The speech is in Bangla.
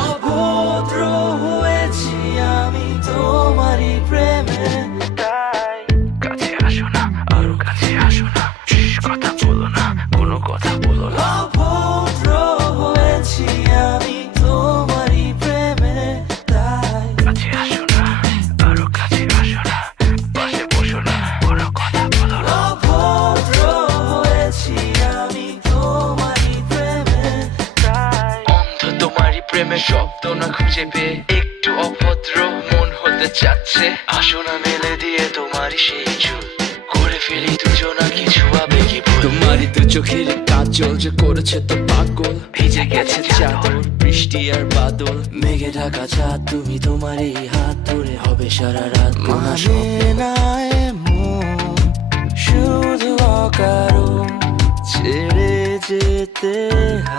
অভদ্র হয়েছি আমি তোমারই প্রেমে, তাই কাছে আসো না, আরো কাছে আসো না, কথা বলো না, কোনো কথা বলো না। অভদ্র হয়েছি আমি তোমারই প্রেমে, তাই কাছে আসো না, আরো কাছে আসো না, পাশে বসো না, কোনো কথা বলো না। অভদ্র হয়েছি আমি তোমারই প্রেমে, তাই অন্ধ তোমারই প্রেমে শব্দ না খুঁজে পেয়ে একটু অভদ্র মন হতে চাচ্ছে। আসো না মেলে দিয়ে তোমারই সেই চুল, করে ফেলি দুজনা কিছু আবেগী ভুল। তোমারই দু চোখের কাজল যে করেছে তো পাগল, ভিজে গেছে চাদর বৃষ্টি আর বাদল, মেঘে ঢাকা চাঁদ তুমি তোমারই হাত ধরে হবে সারা রাত। মানে না এমন শুধু অকারণ ছেড়ে যেতে।